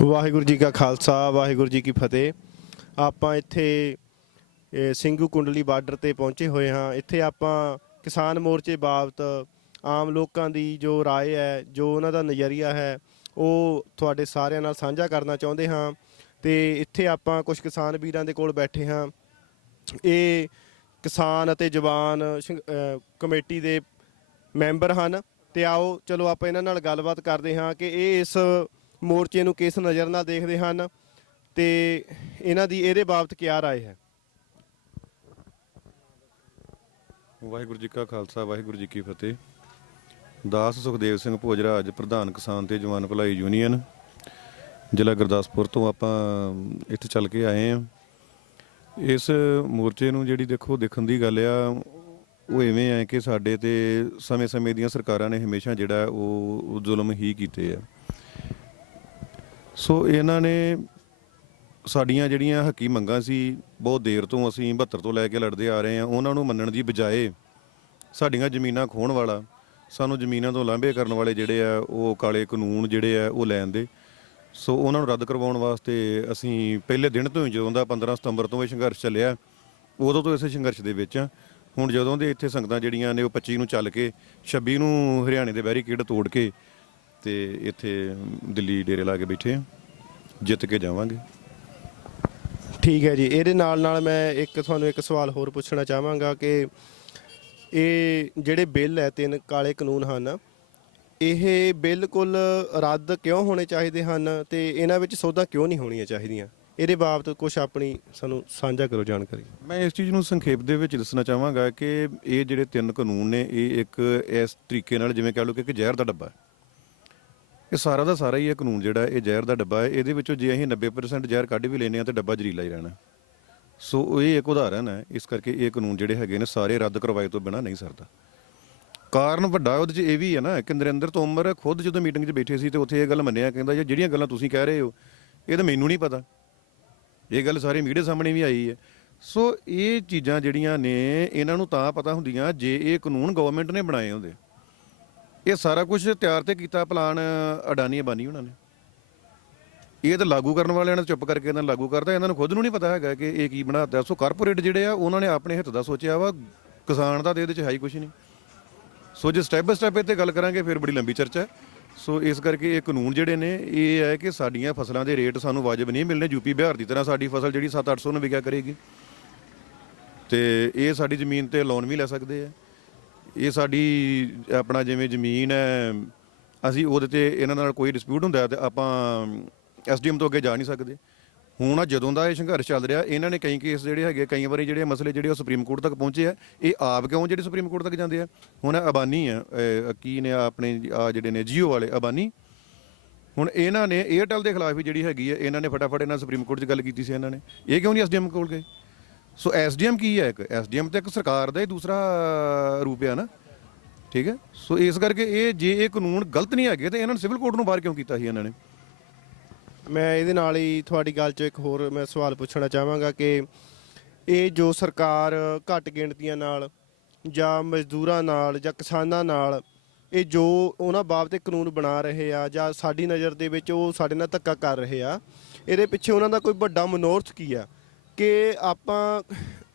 ਵਾਹਿਗੁਰੂ ਜੀ ਕਾ ਖਾਲਸਾ ਵਾਹਿਗੁਰੂ ਜੀ ਕੀ ਫਤਿਹ ਆਪਾਂ ਇੱਥੇ ਇਹ, ਸਿੰਘੂ ਕੁੰਡਲੀ ਬਾਰਡਰ ਤੇ ਪਹੁੰਚੇ ਹੋਏ ਹਾਂ ਇੱਥੇ ਆਪਾਂ ਕਿਸਾਨ ਮੋਰਚੇ ਬਾਬਤ ਆਮ ਲੋਕਾਂ ਦੀ ਜੋ رائے ਹੈ ਜੋ ਉਹਨਾਂ ਦਾ ਨਜ਼ਰੀਆ ਹੈ ਉਹ ਤੁਹਾਡੇ ਸਾਰਿਆਂ ਨਾਲ ਸਾਂਝਾ ਕਰਨਾ ਚਾਹੁੰਦੇ ਹਾਂ ਤੇ ਇੱਥੇ ਆਪਾਂ ਕੁਝ ਕਿਸਾਨ ਵੀਰਾਂ ਦੇ ਕੋਲ ਬੈਠੇ ਹਾਂ ਇਹ ਕਿਸਾਨ ਅਤੇ ਜਵਾਨ ਸੰਘ- ਅਹ ਕਮੇਟੀ ਦੇ ਮੈਂਬਰ ਹਨ ਤੇ ਆਓ ਚਲੋ ਆਪਾਂ ਇਹਨਾਂ ਨਾਲ ਗੱਲਬਾਤ ਕਰਦੇ ਹਾਂ ਕਿ ਇਹ ਇਸ ਮੋਰਚੇ ਨੂੰ ਕਿਸ ਨਜ਼ਰ ਨਾਲ ਦੇਖਦੇ ਹਨ ਤੇ ਇਹਨਾਂ ਦੀ ਇਹਦੇ ਬਾਬਤ ਕੀ ਰਾਏ ਹੈ? ਵਾਹਿਗੁਰੂ ਜੀ ਕਾ ਖਾਲਸਾ, ਵਾਹਿਗੁਰੂ ਜੀ ਕੀ ਫਤਿਹ। ਦਾਸ ਸੁਖਦੇਵ ਸਿੰਘ ਭੋਜਰਾ ਅੱਜ ਪ੍ਰਧਾਨ ਕਿਸਾਨ ਤੇ ਜਵਾਨ ਭਲਾਈ ਯੂਨੀਅਨ, ਜ਼ਿਲ੍ਹਾ ਗੁਰਦਾਸਪੁਰ ਤੋਂ ਆਪਾਂ ਇੱਥੇ ਚੱਲ ਕੇ ਆਏ ਹਾਂ। ਇਸ ਮੋਰਚੇ ਨੂੰ ਜਿਹੜੀ ਦੇਖੋ ਦੇਖਣ ਦੀ ਗੱਲ ਆ, ਉਹ ਐਵੇਂ ਆ ਕਿ ਸਾਡੇ ਤੇ ਸਮੇਂ-ਸਮੇਂ ਦੀਆਂ ਸਰਕਾਰਾਂ ਨੇ ਹਮੇਸ਼ਾ ਜਿਹੜਾ ਉਹ ਜ਼ੁਲਮ ਹੀ ਕੀਤੇ ਆ। ਸੋ ਇਹਨਾਂ ਨੇ ਸਾਡੀਆਂ ਜਿਹੜੀਆਂ ਹੱਕੀ ਮੰਗਾਂ ਸੀ, ਬਹੁਤ ਦੇਰ ਤੋਂ ਅਸੀਂ 72 ਤੋਂ ਲੈ ਕੇ ਲੜਦੇ ਆ ਰਹੇ ਹਾਂ। ਉਹਨਾਂ ਨੂੰ ਮੰਨਣ ਦੀ ਬਜਾਏ ਸਾਡੀਆਂ ਜ਼ਮੀਨਾਂ ਖੋਹਣ ਵਾਲਾ, ਸਾਨੂੰ ਜ਼ਮੀਨਾਂ ਤੋਂ ਲਾਂਭੇ ਕਰਨ ਵਾਲੇ ਜਿਹੜੇ ਆ, ਉਹ ਕਾਲੇ ਕਾਨੂੰਨ ਜਿਹੜੇ ਆ, ਉਹ ਲੈਣ ਦੇ। ਸੋ ਉਹਨਾਂ ਨੂੰ ਰੱਦ ਕਰਵਾਉਣ ਵਾਸਤੇ ਅਸੀਂ ਪਹਿਲੇ ਦਿਨ ਤੋਂ ਹੀ ਜਦੋਂ ਦਾ 15 ਸਤੰਬਰ ਤੋਂ ਇਹ ਸੰਘਰਸ਼ ਚੱਲਿਆ, ਉਦੋਂ ਤੋਂ ਇਸੇ ਸੰਘਰਸ਼ ਦੇ ਵਿੱਚ ਆ ਹੁਣ ਜਦੋਂ ਦੇ ਇੱਥੇ ਸੰਗਤਾਂ ਜਿਹੜੀਆਂ ਨੇ ਉਹ 25 ਨੂੰ ਚੱਲ ਕੇ 26 ਨੂੰ ਹਰਿਆਣੇ ਦੇ ਬੈਰੀਕੇਡ ਤੋੜ ਕੇ ਤੇ ਇੱਥੇ ਦਿੱਲੀ ਡੇਰੇ ਲਾ ਕੇ ਬੈਠੇ ਆ ਜਿੱਤ ਕੇ ਜਾਵਾਂਗੇ। ਠੀਕ ਹੈ ਜੀ। ਇਹਦੇ ਨਾਲ ਨਾਲ ਮੈਂ ਇੱਕ ਤੁਹਾਨੂੰ ਇੱਕ ਸਵਾਲ ਹੋਰ ਪੁੱਛਣਾ ਚਾਹਾਂਗਾ ਕਿ ਇਹ ਜਿਹੜੇ ਬਿੱਲ ਹੈ ਤਿੰਨ ਕਾਲੇ ਕਾਨੂੰਨ ਹਨ ਇਹ ਬਿਲਕੁਲ ਰੱਦ ਕਿਉਂ ਹੋਣੇ ਚਾਹੀਦੇ ਹਨ ਤੇ ਇਹਨਾਂ ਵਿੱਚ ਸੋਧਾਂ ਕਿਉਂ ਨਹੀਂ ਹੋਣੀਆਂ ਚਾਹੀਦੀਆਂ? ਇਹਦੇ ਬਾਬਤ ਕੁਝ ਆਪਣੀ ਸਾਨੂੰ ਸਾਂਝਾ ਕਰੋ ਜਾਣਕਾਰੀ। ਮੈਂ ਇਸ ਚੀਜ਼ ਨੂੰ ਸੰਖੇਪ ਦੇ ਵਿੱਚ ਦੱਸਣਾ ਚਾਹਾਂਗਾ ਕਿ ਇਹ ਜਿਹੜੇ ਤਿੰਨ ਕਾਨੂੰਨ ਨੇ ਇਹ ਇੱਕ ਇਸ ਤਰੀਕੇ ਨਾਲ ਜਿਵੇਂ ਕਹ ਲਓ ਕਿ ਇੱਕ ਜ਼ਹਿਰ ਦਾ ਡੱਬਾ ਹੈ। ਇਹ ਸਾਰਾ ਦਾ ਸਾਰਾ ਹੀ ਇਹ ਕਾਨੂੰਨ ਜਿਹੜਾ ਇਹ ਜ਼ਹਿਰ ਦਾ ਡੱਬਾ ਹੈ, ਇਹਦੇ ਵਿੱਚੋਂ ਜੇ ਅਸੀਂ 90% ਜ਼ਹਿਰ ਕੱਢ ਵੀ ਲੈਨੇ ਆ ਤਾਂ ਡੱਬਾ ਜ਼ਰੀਲਾ ਹੀ ਰਹਿਣਾ। ਸੋ ਇਹ ਇੱਕ ਉਦਾਹਰਨ ਹੈ, ਇਸ ਕਰਕੇ ਇਹ ਕਾਨੂੰਨ ਜਿਹੜੇ ਹੈਗੇ ਨੇ ਸਾਰੇ ਰੱਦ ਕਰਵਾਏ ਤੋਂ ਬਿਨਾ ਨਹੀਂ ਸਰਦਾ। ਕਾਰਨ ਵੱਡਾ ਉਹਦੇ 'ਚ ਇਹ ਵੀ ਹੈ ਨਾ ਕਿ ਨਰਿੰਦਰ ਤੋਮਰ ਖੁਦ ਜਦੋਂ ਮੀਟਿੰਗ 'ਚ ਬੈਠੇ ਸੀ ਤੇ ਉੱਥੇ ਇਹ ਗੱਲ ਮੰਨਿਆ, ਕਹਿੰਦਾ ਜੀ ਜਿਹੜੀਆਂ ਗੱਲਾਂ ਤੁਸੀਂ ਕਹਿ ਰਹੇ ਹੋ, ਇਹ ਤਾਂ ਮੈਨੂੰ ਨਹੀਂ ਪਤਾ। ਇਹ ਗੱਲ ਸਾਰੇ ਮੀਡੀਆ ਸਾਹਮਣੇ ਵੀ ਆਈ ਹੈ। ਸੋ ਇਹ ਚੀਜ਼ਾਂ ਜਿਹੜੀਆਂ ਨੇ, ਇਹਨਾਂ ਨੂੰ ਤਾਂ ਪਤਾ ਹੁੰਦੀਆਂ ਜੇ ਇਹ ਕਾਨੂੰਨ ਗਵਰਨਮੈਂਟ ਨੇ ਬਣਾਏ ਹੁੰਦੇ। ਇਹ ਸਾਰਾ ਕੁਝ ਤਿਆਰ ਤੇ ਕੀਤਾ ਪਲਾਨ ਅਡਾਨੀ ਅਬਾਨੀ ਉਹਨਾਂ ਨੇ। ਇਹ ਤਾਂ ਲਾਗੂ ਕਰਨ ਵਾਲਿਆਂ ਨੇ ਚੁੱਪ ਕਰਕੇ ਇਹਨਾਂ ਨੂੰ ਲਾਗੂ ਕਰਤਾ ਇਹਨਾਂ ਨੂੰ ਖੁਦ ਨੂੰ ਨਹੀਂ ਪਤਾ ਹੈਗਾ ਕਿ ਇਹ ਕੀ ਬਣਾਤਾ ਸੋ ਕਾਰਪੋਰੇਟ ਜਿਹੜੇ ਆ, ਉਹਨਾਂ ਨੇ ਆਪਣੇ ਹਿੱਤ ਦਾ ਸੋਚਿਆ ਵਾ, ਕਿਸਾਨ ਦਾ ਤੇ ਇਹਦੇ ਚ ਹੈ ਹੀ ਕੁਝ ਨਹੀਂ। ਸੋ ਜੇ ਸਟੈਪ ਬਾਈ ਸਟੈਪ ਇਹ ਤੇ ਗੱਲ ਕਰਾਂਗੇ, ਫਿਰ ਬੜੀ ਲੰਬੀ ਚਰਚਾ ਹੈ। ਸੋ ਇਸ ਕਰਕੇ ਇਹ ਕਾਨੂੰਨ ਜਿਹੜੇ ਨੇ, ਇਹ ਹੈ ਕਿ ਸਾਡੀਆਂ ਫਸਲਾਂ ਦੇ ਰੇਟ ਸਾਨੂੰ ਵਾਜਬ ਨਹੀਂ ਮਿਲਨੇ ਯੂਪੀ ਬਿਹਾਰ ਦੀ ਤਰ੍ਹਾਂ ਸਾਡੀ ਫਸਲ ਜਿਹੜੀ 7-800 ਨੂੰ ਵਿਕਿਆ ਕਰੇਗੀ। ਤੇ ਇਹ ਸਾਡੀ ਜ਼ਮੀਨ ਤੇ ਲੋਨ ਵੀ ਲੈ ਸਕਦੇ ਆ। ਇਹ ਸਾਡੀ, ਆਪਣਾ ਜਿਵੇਂ ਜ਼ਮੀਨ ਹੈ, ਅਸੀਂ ਉਹਦੇ ਤੇ ਇਹਨਾਂ ਨਾਲ ਕੋਈ ਡਿਸਪਿਊਟ ਹੁੰਦਾ ਹੈ ਤੇ ਆਪਾਂ ਐਸਡੀਐਮ ਤੋਂ ਅੱਗੇ ਜਾ ਨਹੀਂ ਸਕਦੇ। ਹੁਣ ਆਹ ਜਦੋਂ ਦਾ ਇਹ ਸੰਘਰਸ਼ ਚੱਲ ਰਿਹਾ, ਇਹਨਾਂ ਨੇ ਕਈ ਕੇਸ ਜਿਹੜੇ ਹੈਗੇ, ਕਈ ਵਾਰੀ ਜਿਹੜੇ ਮਸਲੇ ਜਿਹੜੇ ਉਹ ਸੁਪਰੀਮ ਕੋਰਟ ਤੱਕ ਪਹੁੰਚੇ ਆ। ਇਹ ਆਪ ਕਿਉਂ ਜਿਹੜੇ ਸੁਪਰੀਮ ਕੋਰਟ ਤੱਕ ਜਾਂਦੇ ਆ? ਹੁਣ ਅਬਾਨੀ ਆ ਅਹ ਕੀ ਨੇ ਆਪਣੇ ਆ ਜਿਹੜੇ ਨੇ ਜੀਓ ਵਾਲੇ ਅਬਾਨੀ ਹੁਣ ਇਹਨਾਂ ਨੇ 에ਅਰਟੈਲ ਦੇ ਖਿਲਾਫ ਵੀ ਜਿਹੜੀ ਹੈਗੀ ਹੈ ਇਹਨਾਂ ਨੇ ਫਟਾਫਟ ਇਹਨਾਂ ਸੁਪਰੀਮ ਕੋਰਟ 'ਚ ਗੱਲ ਕੀਤੀ ਸੀ ਇਹਨਾਂ ਨੇ। ਇਹ ਕਿਉਂ ਨਹੀਂ ਐਸਡੀਐਮ ਕੋਲ ਗਏ? ਸੋ ਐਸਡੀਐਮ ਕੀ ਹੈ ਇੱਕ? ਐਸਡੀਐਮ ਤੇ ਇੱਕ ਸਰਕਾਰ ਦਾ ਹੀ ਦੂਸਰਾ ਰੂਪ ਹੈ ਨਾ। ਠੀਕ ਹੈ? ਸੋ ਇਸ ਕਰਕੇ ਇਹ ਜੇ ਇਹ ਕਾਨੂੰਨ ਗਲਤ ਨਹੀਂ ਹੈਗੇ, ਤੇ ਇਹਨਾਂ ਨੇ ਸਿਵਲ ਕੋਰਟ ਨੂੰ ਬਾਹਰ ਕਿਉਂ ਕੀਤਾ ਸੀ ਇਹਨਾਂ ਨੇ? ਮੈਂ ਇਹਦੇ ਨਾਲ ਹੀ ਤੁਹਾਡੀ ਗੱਲ 'ਚ ਇੱਕ ਹੋਰ ਮੈਂ ਸਵਾਲ ਪੁੱਛਣਾ ਚਾਹਾਂਗਾ ਕਿ ਇਹ ਜੋ ਸਰਕਾਰ ਘੱਟ ਗਿਣਤੀਆਂ ਨਾਲ ਜਾਂ ਮਜ਼ਦੂਰਾਂ ਨਾਲ ਜਾਂ ਕਿਸਾਨਾਂ ਨਾਲ ਇਹ ਜੋ ਉਹਨਾਂ ਬਾਬਤ ਇਹ ਕਾਨੂੰਨ ਬਣਾ ਰਹੇ ਆ ਜਾਂ ਸਾਡੀ ਨਜ਼ਰ ਦੇ ਵਿੱਚ ਉਹ ਸਾਡੇ ਨਾਲ ਧੱਕਾ ਕਰ ਰਹੇ ਆ, ਇਹਦੇ ਪਿੱਛੇ ਉਹਨਾਂ ਦਾ ਕੋਈ ਵੱਡਾ ਮਨੋਰਥ ਕੀ ਆ? ਕਿ ਆਪਾਂ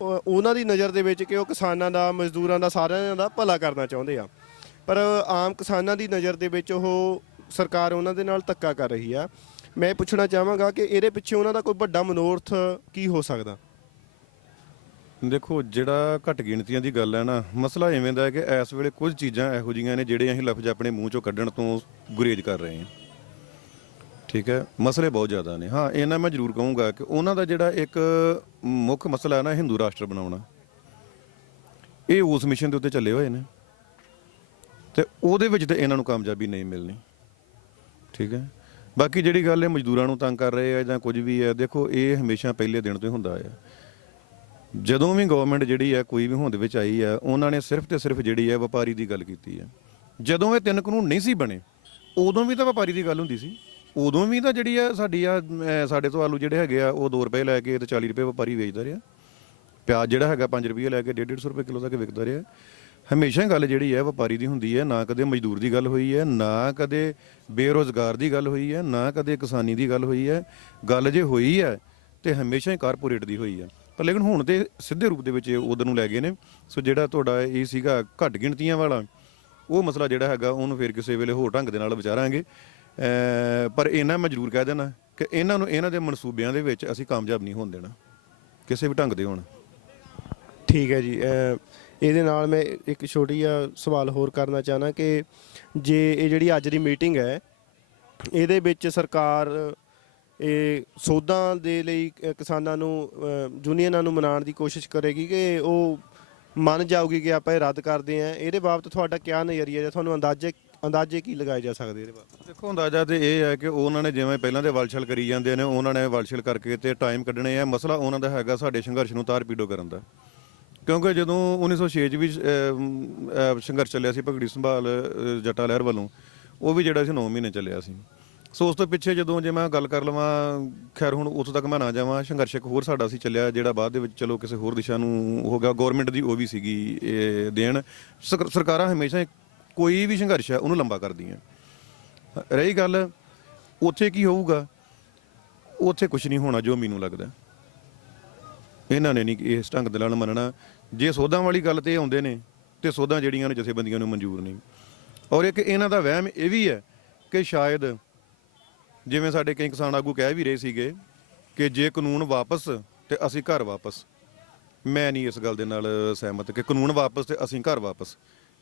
ਉਹ- ਉਹਨਾਂ ਦੀ ਨਜ਼ਰ ਦੇ ਵਿੱਚ ਕਿ ਉਹ ਕਿਸਾਨਾਂ ਦਾ, ਮਜ਼ਦੂਰਾਂ ਦਾ, ਸਾਰਿਆਂ ਦਾ ਭਲਾ ਕਰਨਾ ਚਾਹੁੰਦੇ ਆ। ਪਰ ਆਮ ਕਿਸਾਨਾਂ ਦੀ ਨਜ਼ਰ ਦੇ ਵਿੱਚ ਉਹ ਸਰਕਾਰ ਉਹਨਾਂ ਦੇ ਨਾਲ ਧੱਕਾ ਕਰ ਰਹੀ ਆ। ਮੈਂ ਇਹ ਪੁੱਛਣਾ ਚਾਹਾਂਗਾ ਕਿ ਇਹਦੇ ਪਿੱਛੇ ਉਹਨਾਂ ਦਾ ਕੋਈ ਵੱਡਾ ਮਨੋਰਥ ਕੀ ਹੋ ਸਕਦਾ? ਦੇਖੋ, ਜਿਹੜਾ ਘੱਟ ਗਿਣਤੀਆਂ ਦੀ ਗੱਲ ਹੈ ਨਾ, ਮਸਲਾ ਐਵੇਂ ਦਾ ਹੈ ਕਿ ਇਸ ਵੇਲੇ ਕੁਝ ਚੀਜ਼ਾਂ ਇਹੋ ਜਿਹੀਆਂ ਨੇ ਜਿਹੜੇ ਅਸੀਂ ਲਫ਼ਜ਼ ਆਪਣੇ ਮੂੰਹ ਚੋਂ ਕੱਢਣ ਤੋਂ ਗੁਰੇਜ਼ ਕਰ ਰਹੇ ਹਾਂ। ਠੀਕ ਹੈ? ਮਸਲੇ ਬਹੁਤ ਜ਼ਿਆਦਾ ਨੇ। ਹਾਂ ਇਹਨਾਂ ਮੈਂ ਜ਼ਰੂਰ ਕਹੂੰਗਾ ਕਿ ਉਹਨਾਂ ਦਾ ਜਿਹੜਾ ਇੱਕ ਮੁੱਖ ਮਸਲਾ ਹੈ ਨਾ ਹਿੰਦੂ ਰਾਸ਼ਟਰ ਬਣਾਉਣਾ। ਇਹ ਉਸ ਮਿਸ਼ਨ ਦੇ ਉੱਤੇ ਚੱਲੇ ਹੋਏ ਨੇ। ਤੇ ਉਹਦੇ ਵਿੱਚ ਤੇ ਇਹਨਾਂ ਨੂੰ ਕਾਮਯਾਬੀ ਨਹੀਂ ਮਿਲਣੀ। ਠੀਕ ਹੈ? ਬਾਕੀ ਜਿਹੜੀ ਗੱਲ ਹੈ, ਮਜ਼ਦੂਰਾਂ ਨੂੰ ਤੰਗ ਕਰ ਰਹੇ ਆ ਜਾਂ ਕੁਝ ਵੀ ਹੈ, ਦੇਖੋ, ਇਹ ਹਮੇਸ਼ਾ ਪਹਿਲੇ ਦਿਨ ਤੋਂ ਹੀ ਹੁੰਦਾ ਹੈ ਜਦੋਂ ਵੀ ਗਵਰਨਮੈਂਟ ਜਿਹੜੀ ਹੈ, ਕੋਈ ਵੀ ਹੋਂਦ ਵਿੱਚ ਆਈ ਹੈ, ਉਹਨਾਂ ਨੇ ਸਿਰਫ ਤੇ ਸਿਰਫ ਜਿਹੜੀ ਹੈ, ਵਪਾਰੀ ਦੀ ਗੱਲ ਕੀਤੀ ਹੈ। ਜਦੋਂ ਇਹ ਤਿੰਨ ਕਾਨੂੰਨ ਨਹੀਂ ਸੀ ਬਣੇ, ਉਦੋਂ ਵੀ ਤਾਂ ਵਪਾਰੀ ਦੀ ਗੱਲ ਹੁੰਦੀ ਸੀ। ਉਦੋਂ ਵੀ ਤਾਂ ਜਿਹੜੀ ਆ ਸਾਡੀ ਆ ਅਮ, ਸਾਡੇ ਤੋਂ ਆਲੂ ਜਿਹੜੇ ਹੈਗੇ ਆ ਉਹ 2 ਰੁਪਏ ਲੈ ਕੇ ਤੇ 40 ਰੁਪਏ ਵਪਾਰੀ ਵੇਚਦਾ ਰਿਹਾ। ਪਿਆਜ਼ ਜਿਹੜਾ ਹੈਗਾ 5 ਰੁਪਏ ਲੈ ਕੇ 150 ਰੁਪਏ ਕਿਲੋ ਤੱਕ ਵਿਕਦਾ ਰਿਹਾ। ਹਮੇਸ਼ਾ ਹੀ ਗੱਲ ਜਿਹੜੀ ਹੈ ਵਪਾਰੀ ਦੀ ਹੁੰਦੀ ਹੈ ਨਾ ਕਦੇ ਮਜ਼ਦੂਰ ਦੀ ਗੱਲ ਹੋਈ ਹੈ ਨਾ ਕਦੇ ਬੇਰੋਜ਼ਗਾਰ ਦੀ ਗੱਲ ਹੋਈ ਹੈ ਨਾ ਕਦੇ ਕਿਸਾਨੀ ਦੀ ਗੱਲ ਹੋਈ ਹੈ ਗੱਲ ਜੇ ਹੋਈ ਹੈ ਤੇ ਹਮੇਸ਼ਾ ਹੀ ਕਾਰਪੋਰੇਟ ਦੀ ਹੋਈ ਹੈ ਪਰ ਲੇਕਿਨ ਹੁਣ ਤੇ ਸਿੱਧੇ ਰੂਪ ਦੇ ਵਿੱਚ ਉਧਰ ਨੂੰ ਲੈ ਗਏ ਨੇ। ਸੋ ਜਿਹੜਾ ਤੁਹਾਡਾ ਇਹ ਸੀਗਾ ਘੱਟ ਗਿਣਤੀਆਂ ਵਾਲਾ ਉਹ ਮਸਲਾ ਜਿਹੜਾ ਹੈਗਾ ਉਹਨੂੰ ਫਿਰ ਕਿਸੇ ਵੇਲੇ ਹੋਰ ਢੰਗ ਦੇ ਨਾਲ ਵਿਚਾਰਾਂਗੇ। ਅਹ, ਪਰ ਇਹਨਾਂ ਮੈਂ ਜ਼ਰੂਰ ਕਹਿ ਦੇਣਾ ਕਿ ਇਹਨਾਂ ਨੂੰ ਇਹਨਾਂ ਦੇ ਮਨਸੂਬਿਆਂ ਦੇ ਵਿੱਚ ਅਸੀਂ ਕਾਮਯਾਬ ਨਹੀਂ ਹੋਣ ਦੇਣਾ। ਕਿਸੇ ਵੀ ਢੰਗ ਦੇ ਹੋਣ। ਠੀਕ ਹੈ ਜੀ। ਅਹ, ਇਹਦੇ ਨਾਲ ਮੈਂ ਇੱਕ ਛੋਟੀ ਜਿਹਾ ਸਵਾਲ ਹੋਰ ਕਰਨਾ ਚਾਹਨਾ ਕਿ ਜੇ ਇਹ ਜਿਹੜੀ ਅੱਜ ਦੀ ਮੀਟਿੰਗ ਹੈ, ਇਹਦੇ ਵਿੱਚ ਸਰਕਾਰ ਇਹ ਸੋਧਾਂ ਦੇ ਲਈ ਅਹ, ਕਿਸਾਨਾਂ ਨੂੰ, ਅਹ, ਯੂਨੀਅਨਾਂ ਨੂੰ ਮਨਾਉਣ ਦੀ ਕੋਸ਼ਿਸ਼ ਕਰੇਗੀ ਕਿ ਉਹ ਮੰਨ ਜਾਊਗੀ ਕਿ ਆਪਾਂ ਇਹ ਰੱਦ ਕਰਦੇ ਹਾਂ? ਇਹਦੇ ਬਾਬਤ ਤੁਹਾਡਾ ਕੀ ਨਜ਼ਰੀਆ ਜਾਂ ਤੁਹਾਨੂੰ ਅੰਦਾਜ਼ੇ ਅੰਦਾਜ਼ੇ ਕੀ ਲਗਾਏ ਜਾ ਸਕਦੇ ਇਹਦੇ ਬਾਬਤ ਦੇਖੋ ਅੰਦਾਜ਼ਾ ਤੇ ਇਹ ਹੈ ਕਿ ਉਹਨਾਂ ਨੇ ਜਿਵੇਂ ਪਹਿਲਾਂ ਦੇ ਵਲਛਲ ਕਰੀ ਜਾਂਦੇ ਨੇ ਉਹਨਾਂ ਨੇ ਵਲਛਲ ਕਰਕੇ ਤੇ ਟਾਈਮ ਕੱਢਣੇ ਆ। ਮਸਲਾ ਉਹਨਾਂ ਦਾ ਹੈਗਾ ਸਾਡੇ ਸੰਘਰਸ਼ ਨੂੰ ਤਾਰ ਪੀੜੋ ਕਰਨ ਦਾ। ਕਿਉਂਕਿ ਜਦੋਂ 1906 ਚ ਵੀ ਅਮ, ਅਹ, ਸੰਘਰਸ਼ ਚੱਲਿਆ ਸੀ ਭਗੜੀ ਸੰਭਾਲ ਅਹ, ਜੱਟਾ ਲਹਿਰ ਵੱਲੋਂ ਉਹ ਵੀ ਜਿਹੜਾ ਸੀ 9 ਮਹੀਨੇ ਚੱਲਿਆ ਸੀ। ਸੋ ਉਸ ਤੋਂ ਪਿੱਛੇ ਜਦੋਂ ਜੇ ਮੈਂ ਗੱਲ ਕਰ ਲਵਾਂ ਖੈਰ ਹੁਣ ਉੱਥੋਂ ਤੱਕ ਮੈਂ ਨਾ ਜਾਵਾਂ ਸੰਘਰਸ਼ ਇੱਕ ਹੋਰ ਸਾਡਾ ਸੀ ਚੱਲਿਆ ਜਿਹੜਾ ਬਾਅਦ ਦੇ ਵਿੱਚ ਚਲੋ ਕਿਸੇ ਹੋਰ ਦਿਸ਼ਾ ਨੂੰ ਹੋ ਗਿਆ। ਗਵਰਨਮੈਂਟ ਦੀ ਉਹ ਵੀ ਸੀਗੀ ਇਹ ਦੇਣ। ਸਰਕ- ਸਰਕਾਰਾਂ ਹਮੇਸ਼ਾ ਇੱਕ- ਕੋਈ ਵੀ ਸੰਘਰਸ਼ ਹੈ, ਉਹਨੂੰ ਲੰਬਾ ਕਰਦੀਆਂ ਰਹੀ ਗੱਲ, ਉੱਥੇ ਕੀ ਹੋਊਗਾ? ਉੱਥੇ ਕੁਝ ਨਹੀਂ ਹੋਣਾ ਜੋ ਮੈਨੂੰ ਲੱਗਦਾ। ਇਹਨਾਂ ਨੇ ਨਹੀਂ ਇਸ ਢੰਗ ਦੇ ਨਾਲ ਮੰਨਣਾ। ਜੇ ਸੋਧਾਂ ਵਾਲੀ ਗੱਲ ਤੇ ਆਉਂਦੇ ਨੇ, ਤੇ ਸੋਧਾਂ ਜਿਹੜੀਆਂ ਨੇ ਜਥੇਬੰਦੀਆਂ ਨੂੰ ਮਨਜ਼ੂਰ ਨਹੀਂ। ਔਰ ਇੱਕ ਇਹਨਾਂ ਦਾ ਵਹਿਮ ਇਹ ਵੀ ਹੈ ਕਿ ਸ਼ਾਇਦ ਜਿਵੇਂ ਸਾਡੇ ਕਈ ਕਿਸਾਨ ਆਗੂ ਕਹਿ ਵੀ ਰਹੇ ਸੀਗੇ ਕਿ ਜੇ ਕਾਨੂੰਨ ਵਾਪਸ ਤੇ ਅਸੀਂ ਘਰ ਵਾਪਸ। ਮੈਂ ਨਹੀਂ ਇਸ ਗੱਲ ਦੇ ਨਾਲ ਸਹਿਮਤ ਕਿ ਕਾਨੂੰਨ ਵਾਪਸ ਤੇ ਅਸੀਂ ਘਰ ਵਾਪਸ।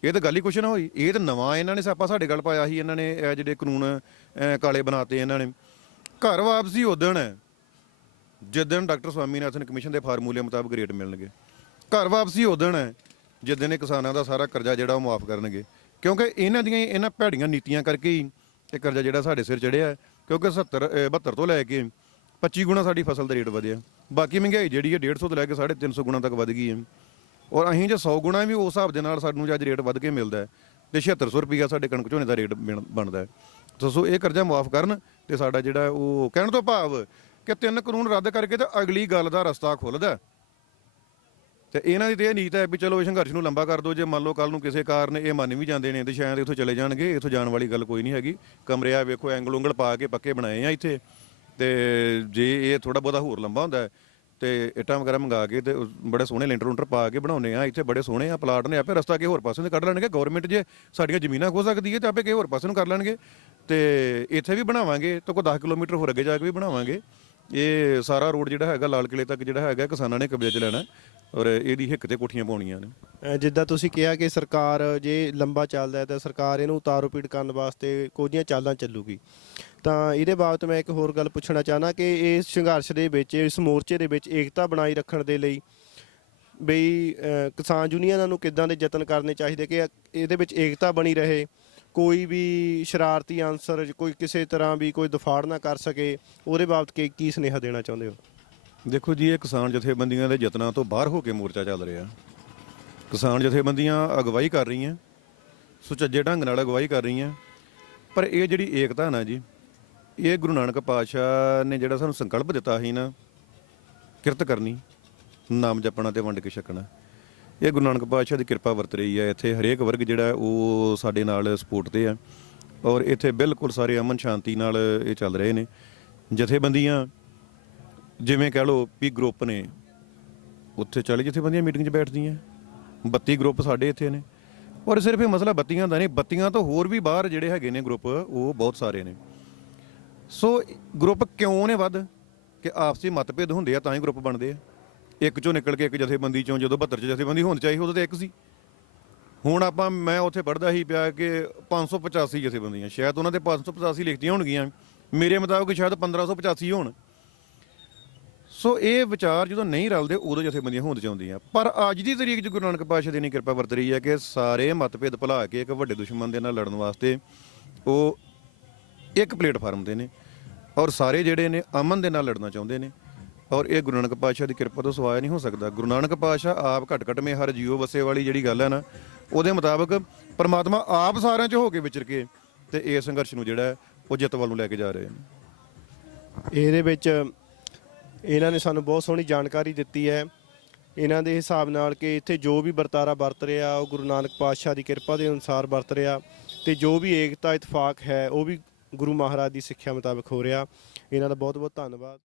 ਇਹ ਤਾਂ ਗੱਲ ਹੀ ਕੁਛ ਨਾ ਹੋਈ। ਇਹ ਤਾਂ ਨਵਾਂ ਇਹਨਾਂ ਨੇ ਸਿਆਪਾ ਸਾਡੇ ਗੱਲ ਪਾਇਆ ਸੀ ਇਹਨਾਂ ਨੇ ਇਹ ਜਿਹੜੇ ਕਾਨੂੰਨ ਅਹ, ਕਾਲੇ ਬਣਾਤੇ ਇਹਨਾਂ ਨੇ। ਘਰ ਵਾਪਸੀ ਉਦਣ ਹੈ ਜਿੱਦਣ ਡਾਕਟਰ ਸਵਾਮੀਨਾਥਨ ਕਮਿਸ਼ਨ ਦੇ ਫਾਰਮੂਲੇ ਮੁਤਾਬਕ ਰੇਟ ਮਿਲਣਗੇ। ਘਰ ਵਾਪਸੀ ਉਦਣ ਹੈ ਜਿੱਦਣ ਇਹ ਕਿਸਾਨਾਂ ਦਾ ਸਾਰਾ ਕਰਜ਼ਾ ਜਿਹੜਾ ਉਹ ਮਾਫ ਕਰਨਗੇ। ਕਿਉਂਕਿ ਇਹਨਾਂ ਦੀਆਂ ਹੀ ਇਹਨਾਂ ਭੈੜੀਆਂ ਨੀਤੀਆਂ ਕਰਕੇ ਹੀ ਇਹ ਕਰਜ਼ਾ ਜਿਹੜਾ ਸਾਡੇ ਸਿਰ ਚੜਿਆ ਹੈ। ਕਿਉਂਕਿ 70 ਅਹ 72 ਤੋਂ ਲੈ ਕੇ 25 ਗੁਣਾ ਸਾਡੀ ਫਸਲ ਦਾ ਰੇਟ ਵਧਿਆ। ਬਾਕੀ ਮਹਿੰਗਾਈ ਜਿਹੜੀ ਹੈ 150 ਤੋਂ ਲੈ ਕੇ 350 ਗੁਣਾ ਤੱਕ ਵਧ ਗਈ ਹੈ। ਔਰ ਅਸੀਂ ਜੇ 100 ਗੁਣਾ ਵੀ ਉਸ ਹਿਸਾਬ ਦੇ ਨਾਲ ਸਾਨੂੰ ਅੱਜ ਰੇਟ ਵੱਧ ਕੇ ਮਿਲਦਾ ਹੈ ਤੇ 7600 ਰੁਪਈਆ ਸਾਡੇ ਕਣਕ ਝੋਨੇ ਦਾ ਰੇਟ ਬਣ- ਬਣਦਾ ਹੈ। ਤਾਂ ਸੋ ਇਹ ਕਰਜ਼ਾ ਮਾਫ ਕਰਨ ਤੇ ਸਾਡਾ ਜਿਹੜਾ ਉਹ ਕਹਿਣ ਤੋਂ ਭਾਵ ਕਿ ਤਿੰਨ ਕਾਨੂੰਨ ਰੱਦ ਕਰਕੇ ਤੇ ਅਗਲੀ ਗੱਲ ਦਾ ਰਸਤਾ ਖੁੱਲਦਾ ਹੈ। ਤੇ ਇਹਨਾਂ ਦੀ ਤੇ ਇਹ ਨੀਤ ਹੈ ਵੀ ਚਲੋ ਇਹ ਸੰਘਰਸ਼ ਨੂੰ ਲੰਬਾ ਕਰ ਦਿਓ, ਜੇ ਮੰਨ ਲਓ ਕੱਲ ਨੂੰ ਕਿਸੇ ਕਾਰਨ ਇਹ ਮੰਨ ਵੀ ਜਾਂਦੇ ਨੇ ਤੇ ਸ਼ਾਇਦ ਇੱਥੋਂ ਚਲੇ ਜਾਣਗੇ, ਇੱਥੋਂ ਜਾਣ ਵਾਲੀ ਗੱਲ ਕੋਈ ਨਹੀਂ ਹੈਗੀ। ਕਮਰੇ ਆ ਵੇਖੋ ਐਂਗਲ ਉਂਗਲ ਪਾ ਕੇ ਪੱਕੇ ਬਣਾਏ ਆ ਇੱਥੇ। ਤੇ ਜੇ ਇਹ ਥੋੜਾ ਬਹੁਤਾ ਹੋਰ ਲੰਬਾ ਹੁੰਦਾ ਹੈ ਤੇ ਇੱਟਾਂ ਵਗੈਰਾ ਮੰਗਾ ਕੇ ਤੇ ਉਹ ਬੜੇ ਸੋਹਣੇ ਲੈਂਟਰ ਉਂਟਰ ਪਾ ਕੇ ਬਣਾਉਨੇ ਆ, ਇੱਥੇ ਬੜੇ ਸੋਹਣੇ ਆ ਪਲਾਟ ਨੇ, ਆਪੇ ਰਸਤਾ ਕੇ ਹੋਰ ਪਾਸੇ ਨੂੰ ਕੱਢ ਲੈਣਗੇ ਗਵਰਨਮੈਂਟ ਜੇ ਸਾਡੀਆਂ ਜ਼ਮੀਨਾਂ ਖੋ ਸਕਦੀ ਹੈ ਤੇ ਆਪੇ ਕਿਸੇ ਹੋਰ ਪਾਸੇ ਨੂੰ ਕਰ ਲੈਣਗੇ। ਤੇ ਇੱਥੇ ਵੀ ਬਣਾਵਾਂਗੇ, ਤਾਂ ਕੋਈ 10 ਕਿਲੋਮੀਟਰ ਹੋਰ ਅੱਗੇ ਜਾ ਕੇ ਵੀ ਬਣਾਵਾਂਗੇ। ਇਹ ਸਾਰਾ ਰੋਡ ਜਿਹੜਾ ਹੈਗਾ ਲਾਲ ਕਿਲੇ ਤੱਕ ਜਿਹੜਾ ਹੈਗਾ, ਕਿਸਾਨਾਂ ਨੇ ਕਬਜ਼ੇ 'ਚ ਲੈਣਾ। ਔਰ ਇਹਦੀ ਹਿੱਕ ਤੇ ਕੋਠੀਆਂ ਪਾਉਣੀਆਂ ਨੇ। ਅਹ ਜਿੱਦਾਂ ਤੁਸੀਂ ਕਿਹਾ ਕਿ ਸਰਕਾਰ ਜੇ ਲੰਬਾ ਚੱਲਦਾ ਹੈ ਤਾਂ ਸਰਕਾਰ ਇਹਨੂੰ ਉਤਾਰੋ-ਪੀੜ ਕਰਨ ਵਾਸਤੇ ਕੁਝੀਆਂ ਚਾਲਾਂ ਚੱਲੂਗੀ। ਤਾਂ ਇਹਦੇ ਬਾਬਤ ਮੈਂ ਇੱਕ ਹੋਰ ਗੱਲ ਪੁੱਛਣਾ ਚਾਹਨਾ ਕਿ ਇਸ ਸੰਘਰਸ਼ ਦੇ ਵਿੱਚ, ਇਸ ਮੋਰਚੇ ਦੇ ਵਿੱਚ ਏਕਤਾ ਬਣਾਈ ਰੱਖਣ ਦੇ ਲਈ ਬਈ, ਅਹ ਕਿਸਾਨ ਯੂਨੀਅਨਾਂ ਨੂੰ ਕਿੱਦਾਂ ਦੇ ਯਤਨ ਕਰਨੇ ਚਾਹੀਦੇ ਕਿ ਇਹਦੇ ਵਿੱਚ ਏਕਤਾ ਬਣੀ ਰਹੇ, ਕੋਈ ਵੀ ਸ਼ਰਾਰਤੀ ਆਨਸਰ ਕੋਈ ਕਿਸੇ ਤਰ੍ਹਾਂ ਵੀ ਕੋਈ ਦਫਾੜ ਨਾ ਕਰ ਸਕੇ। ਉਹਦੇ ਬਾਬਤ ਕੀ ਕੀ ਸੁਨੇਹਾ ਦੇਣਾ ਚਾਹੁੰਦੇ ਹੋ? ਦੇਖੋ ਜੀ, ਇਹ ਕਿਸਾਨ ਜਥੇਬੰਦੀਆਂ ਦੇ ਯਤਨਾਂ ਤੋਂ ਬਾਹਰ ਹੋ ਕੇ ਮੋਰਚਾ ਚੱਲ ਰਿਹਾ। ਕਿਸਾਨ ਜਥੇਬੰਦੀਆਂ ਅਗਵਾਈ ਕਰ ਰਹੀਆਂ, ਸੁਚੱਜੇ ਢੰਗ ਨਾਲ ਅਗਵਾਈ ਕਰ ਰਹੀਆਂ। ਪਰ ਇਹ ਜਿਹੜੀ ਏਕਤਾ ਨਾ ਜੀ, ਇਹ ਗੁਰੂ ਨਾਨਕ ਪਾਤਸ਼ਾਹ ਨੇ ਜਿਹੜਾ ਸਾਨੂੰ ਸੰਕਲਪ ਦਿੱਤਾ ਸੀ ਨਾ, ਕਿਰਤ ਕਰਨੀ, ਨਾਮ ਜਪਣਾ ਤੇ ਵੰਡ ਕੇ ਛਕਣਾ। ਇਹ ਗੁਰੂ ਨਾਨਕ ਪਾਤਸ਼ਾਹ ਦੀ ਕਿਰਪਾ ਵਰਤ ਰਹੀ ਹੈ। ਇੱਥੇ ਹਰੇਕ ਵਰਗ ਜਿਹੜਾ ਉਹ ਸਾਡੇ ਨਾਲ ਸਪੋਰਟ ਤੇ ਆ। ਔਰ ਇੱਥੇ ਬਿਲਕੁਲ ਸਾਰੇ ਅਮਨ ਸ਼ਾਂਤੀ ਨਾਲ ਇਹ ਚੱਲ ਰਹੇ ਨੇ। ਜਥੇਬੰਦੀਆਂ ਜਿਵੇਂ ਕਹਿ ਲਓ ਵੀ ਗਰੁੱਪ ਨੇ, ਉੱਥੇ 40 ਜਥੇਬੰਦੀਆਂ ਮੀਟਿੰਗ 'ਚ ਬੈਠਦੀਆਂ 32 ਗਰੁੱਪ ਸਾਡੇ ਇੱਥੇ ਨੇ। ਔਰ ਸਿਰਫ ਇਹ ਮਸਲਾ ਬੱਤੀਆਂ ਦਾ ਨਹੀਂ, ਬੱਤੀਆਂ ਤੋਂ ਹੋਰ ਵੀ ਬਾਹਰ ਜਿਹੜੇ ਹੈਗੇ ਨੇ ਗਰੁੱਪ ਉਹ ਬਹੁਤ ਸਾਰੇ ਨੇ। ਸੋ ਗਰੁੱਪ ਕਿਉਂ ਨੇ ਵੱਧ? ਕਿ ਆਪਸੀ ਮਤਭੇਦ ਹੁੰਦੇ ਆ, ਤਾਂ ਹੀ ਗਰੁੱਪ ਬਣਦੇ ਆ। ਇੱਕ ਚੋਂ ਨਿਕਲ ਕੇ ਇੱਕ ਜਥੇਬੰਦੀ ਚੋਂ, ਜਦੋਂ 72 ਚ ਜਥੇਬੰਦੀ ਹੋਣੀ ਚਾਹੀਦੀ ਉਦੋਂ ਤਾਂ ਇੱਕ ਸੀ। ਹੁਣ ਆਪਾਂ, ਮੈਂ ਉੱਥੇ ਪੜਦਾ ਸੀ ਪਿਆ ਕਿ 585 ਜਥੇਬੰਦੀਆਂ, ਸ਼ਾਇਦ ਉਹਨਾਂ ਦੇ 585 ਲਿਖਦੀਆਂ ਹੋਣਗੀਆਂ। ਮੇਰੇ ਮੁਤਾਬਕ ਸ਼ਾਇਦ 1585 ਹੋਣ। ਸੋ ਇਹ ਵਿਚਾਰ ਜਦੋਂ ਨਹੀਂ ਰਲਦੇ, ਉਦੋਂ ਜਥੇਬੰਦੀਆਂ ਹੋਂਦ ਚਾਹੁੰਦੀਆਂ ਪਰ ਅੱਜ ਦੀ ਤਰੀਕ 'ਚ ਗੁਰੂ ਨਾਨਕ ਪਾਤਸ਼ਾਹ ਦੀ ਨੇ ਕਿਰਪਾ ਵਰਤ ਰਹੀ ਹੈ ਕਿ ਸਾਰੇ ਮਤਭੇਦ ਭੁਲਾ ਕੇ ਇੱਕ ਵੱਡੇ ਦੁਸ਼ਮਣ ਦੇ ਨਾਲ ਲੜਨ ਵਾਸਤੇ ਉਹ ਇੱਕ ਪਲੇਟਫਾਰਮ ਤੇ ਨੇ ਔਰ ਸਾਰੇ ਜਿਹੜੇ ਨੇ ਅਮਨ ਦੇ ਨਾਲ ਲੜਨਾ ਚਾਹੁੰਦੇ ਨੇ ਔਰ ਇਹ ਗੁਰੂ ਨਾਨਕ ਪਾਤਸ਼ਾਹ ਦੀ ਕਿਰਪਾ ਤੋਂ ਸਵਾਇਆ ਨਹੀਂ ਹੋ ਸਕਦਾ। ਗੁਰੂ ਨਾਨਕ ਪਾਤਸ਼ਾਹ ਆਪ ਘਟ ਘਟ ਮੇ ਹਰ ਜੀਵ ਵਸੇ ਵਾਲੀ ਜਿਹੜੀ ਗੱਲ ਹੈ ਨਾ, ਉਹਦੇ ਮੁਤਾਬਕ ਪਰਮਾਤਮਾ ਆਪ ਸਾਰਿਆਂ 'ਚ ਹੋ ਕੇ ਵਿਚਰ ਕੇ ਤੇ ਇਹ ਸੰਘਰਸ਼ ਨੂੰ ਜਿਹੜਾ ਉਹ ਜਿੱਤ ਵੱਲ ਨੂੰ ਲੈ ਕੇ ਜਾ ਰਹੇ ਨੇ। ਇਹਦੇ ਵਿੱਚ ਇਹਨਾਂ ਨੇ ਸਾਨੂੰ ਬਹੁਤ ਸੋਹਣੀ ਜਾਣਕਾਰੀ ਦਿੱਤੀ ਹੈ। ਇਹਨਾਂ ਦੇ ਹਿਸਾਬ ਨਾਲ ਕਿ ਇੱਥੇ ਜੋ ਵੀ ਵਰਤਾਰਾ ਵਰਤ ਰਿਹਾ, ਉਹ ਗੁਰੂ ਨਾਨਕ ਪਾਤਸ਼ਾਹ ਦੀ ਕਿਰਪਾ ਦੇ ਅਨੁਸਾਰ ਵਰਤ ਰਿਹਾ ਤੇ ਜੋ ਵੀ ਏਕਤਾ, ਇਤਫਾਕ ਹੈ, ਉਹ ਵੀ ਗੁਰੂ ਮਹਾਰਾਜ ਦੀ ਸਿੱਖਿਆ ਮੁਤਾਬਕ ਹੋ ਰਿਹਾ। ਇਹਨਾਂ ਦਾ ਬਹੁਤ ਬਹੁਤ ਧੰਨਵਾਦ।